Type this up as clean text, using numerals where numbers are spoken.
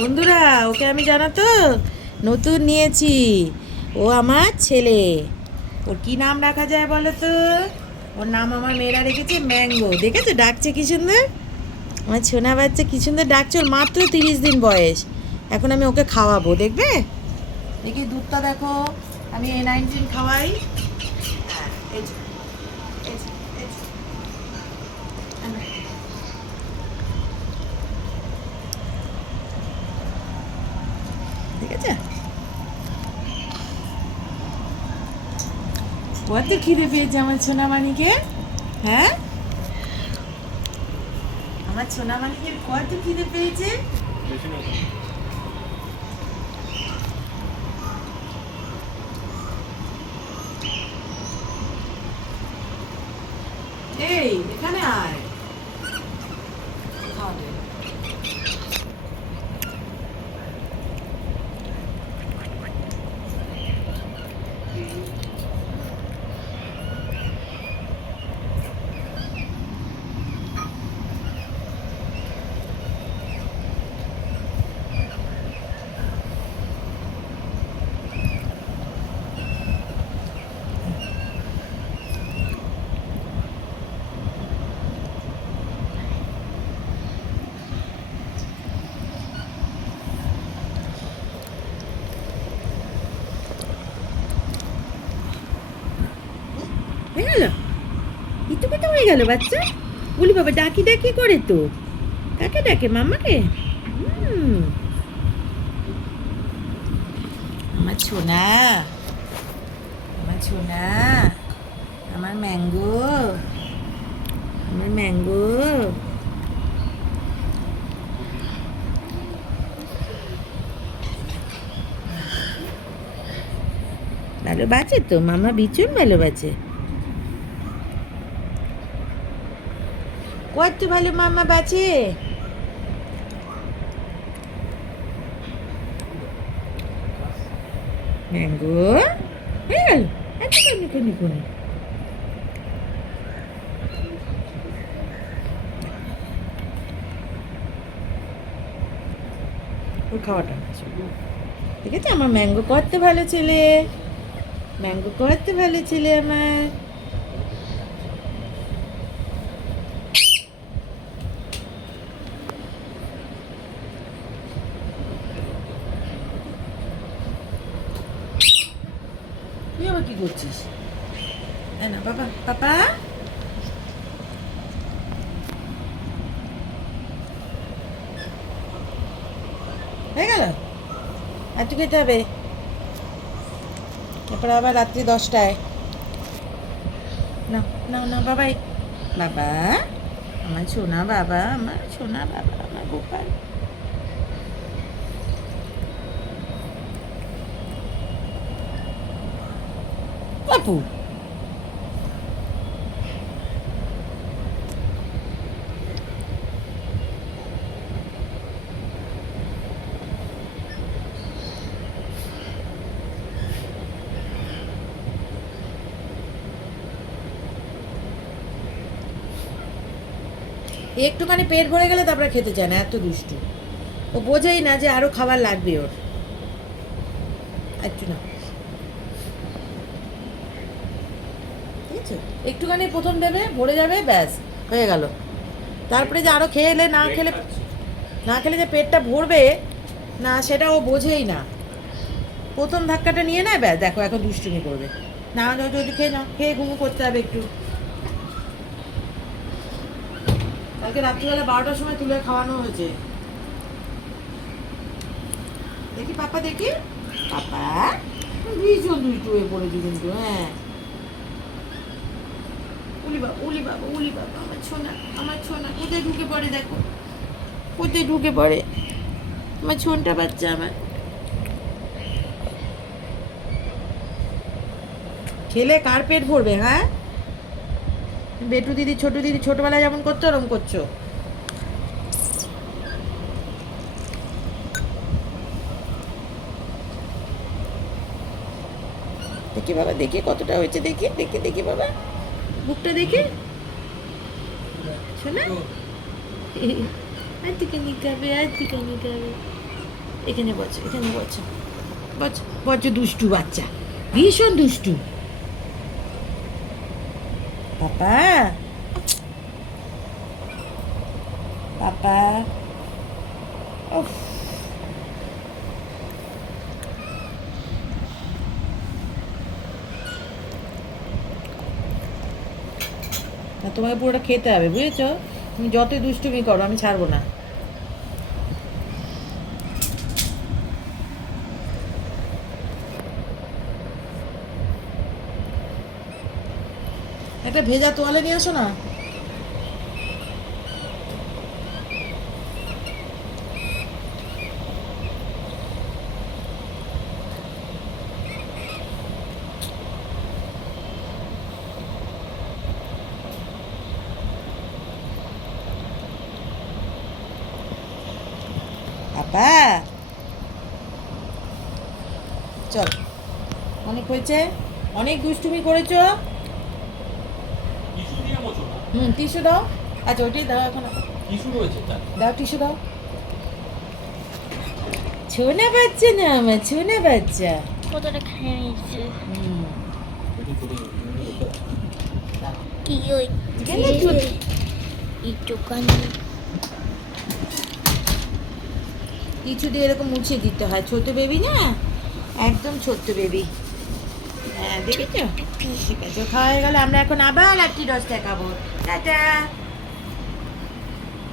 বন্ধুরা, ওকে আমি জানো তো নতুন নিয়েছি। ও আমার ছেলে। ওর কি নাম রাখা যায় বলো তো? ওর নাম আমার মেয়েরা রেখেছে ম্যাঙ্গো। দেখেছো ডাকছে কি সুন্দর? আমার ছোনা বাচ্চা কি সুন্দর ডাকছে। ওর মাত্র 30 দিন বয়স। এখন আমি ওকে খাওয়াবো, দেখবে? দেখি দুধটা দেখো, আমি A19 খাওয়াই। হ্যাঁ, এই যে, এই যে, এই যে। আনো। ঠিক আছে। কত খিদে পেয়েছে আমার সোনামানিকে। হ্যাঁ, আমার সোনামানিকে কত খিদে পেয়েছে। এই এখানে আয়। খাওয়া দে। হয়ে গেল? ইতু কত হয়ে গেল বাচ্চা? বলি বাবা ডাকি ডাকি করে তো। কাকে ডাকে? মাম্মাকে? হুম, আমার ছোনা, আমার ছোনা, আমার ম্যাঙ্গো, আমার ম্যাঙ্গো। ভালো বাঁচে তো, মামা ভীষণ ভালো বাঁচে। কত ভালো মামা বাঁচে। ম্যাঙ্গো হয়ে গেল। এত কোনি কোনি কোনি। ওর খাওয়াটা ঠিক আছে। আমার ম্যাঙ্গো কত ভালো ছেলে, ম্যাঙ্গো কত ভালো ছেলে আমার। তুই আবার কি করছিস? না বাবা, পাপা হয়ে গেল। এত খেতে হবে, তারপরে আবার রাত্রি 10টায়। না না না বাবাই, বাবা আমার সোনা বাবা, আমার সোনা বাবা, আমার গোপাল। বাপু একটুখানি পেট ভরে গেলে তারপরে খেতে চায় না, এত দুষ্টু। ও বোঝেই না যে আরো খাবার লাগবে ওর। একটু না, ঠিক আছে। একটুখানি প্রথম দেবে, ভরে যাবে, ব্যাস হয়ে গেল। তারপরে যে আরো খেলে না খেলে, না খেলে যে পেটটা ভরবে না, সেটা ও বোঝেই না। প্রথম ধাক্কাটা নিয়ে নেয়, ব্যাস দেখো এখন দুষ্টুমি করবে। না যদি খেয়ে নাও, খেয়ে ঘুমু করতে হবে একটু। কালকে রাত্রিবেলা 12টার সময় তুলে খাওয়ানো হয়েছে। দেখি পাপা, দেখি পাপা ভীষণ দুষ্টু হয়ে পড়েছে কিন্তু। হ্যাঁ, উলি বাবা, উলি বাবা, উলি বাবা, আমার ছোনা, আমার ছোনা কোথায় ঢুকে পড়ে দেখো, কোথায় ঢুকে পড়ে আমার ছোনটা বাচ্চা আমার। খেলে কার পেট ভরবে? হ্যাঁ, বেটু দিদি, ছোট দিদি ছোটবেলায় যেমন করতো ওরম করছো। দেখি বাবা, দেখি কতটা হয়েছে, দেখি দেখি দেখি বাবা, বুকটা দেখি শোনা। আর থেকে নিতে হবে, আর থেকে নিতে হবে। এখানে বসো, এখানে বসো, বসো, বসো। দুষ্টু বাচ্চা, ভীষণ দুষ্টু। পাপা, পাপা, উফ। না, তোমাকে পুরোটা খেতে হবে, বুঝেছো? তুমি যতই দুষ্টুমি করো, আমি ছাড়বো না। একটা ভেজা তোয়ালে নিয়ে আসো না। আপা, চল, অনেক হয়েছে, অনেক দুষ্টুমি করেছো। টিস্যু দাও। আচ্ছা, ওইটাই দাও এখন। দাও টিস্যু দাও। ছোনা বাচ্চা না আমার, ছোনা বাচ্চা। কতটা খেয়ে নিচ্ছে কি ওই একটুখানি কিছু দিয়ে এরকম মুছিয়ে দিতে হয়, ছোট বেবি না, একদম ছোট্ট বেবি। হ্যাঁ, দেখেছো? ঠিক আছে, খাওয়া হয়ে গেল। আমরা এখন আবার একটি রস দেখাবো। টাটা।